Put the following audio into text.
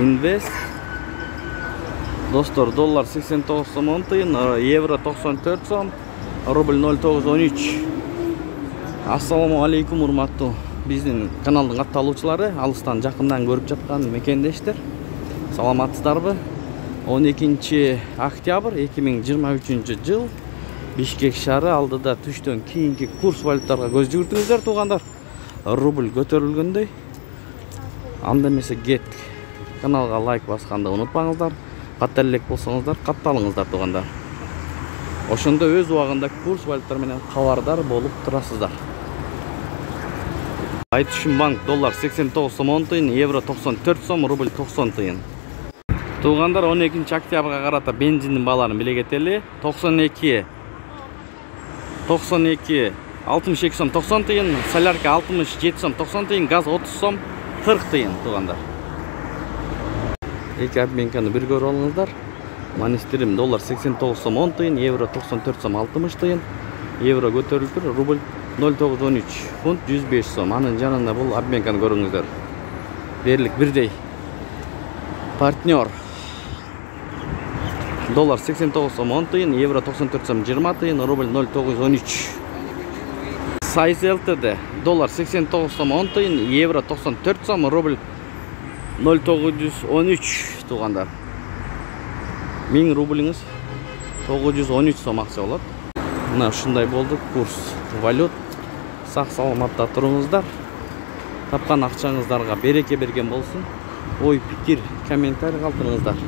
Invest. Dostlar, dollar 89 сом 10 тиын, евро 94 сом, рубль 0,913. Ассаламу алейкум, урматтуу биздин каналдын катталуучулары, алыстан жакындан көрүп жаткан мекендештер. Саламатсыздарбы? 12 октябрь 2023 жыл Бишкек шаары алдыда түштөн кийинки курс валюталарга көз жүгүртүңүздөр туугандар. Рубль көтөрүлгөндөй. Анда эмесе кет. Каналга лайк басканды унутпаңыздар. Катар элек болсоңуздар, катталыңыздар туугандар. Ошондо өз убагында курс валюталар менен кабардар болуп турасыздар. Айтышым банк доллар 89 сом 10 тиын, евро 94 сом, рубль 90 тиын. Туугандар, 12 октябрга карата бензиндин бааларын биле кетели. 92 62 сом 90 тиын, солярка 67 сом 90 тиын, газ 30 сом 40 тиын туугандар. Эки обменканы бир көрүп алыңыздар. Манистерим доллар 89 сом 10 тиын, евро 94 сом 60 тиын, евро көтөрүлүп тур, рубль 0,913, фунт 105 сом. Анын жанында бул обменканы көрүңүздөр. Берлик бирдей. Партнер доллар 89 сом 10 тиын, евро 94 сом 20 тиын, рубль 0,913. Сайз ЛТД доллар 89 сом 10 тиын, евро 94 сом, рубль 0,913 туугандар. 1000 рублиңиз 913 сом акча болот. Мына ушундай болду курс валют. Сак саламатта туруңуздар. Тапкан акчаңыздарга береке берген болсун. Ой, пикир, комментарий калтырыңыздар.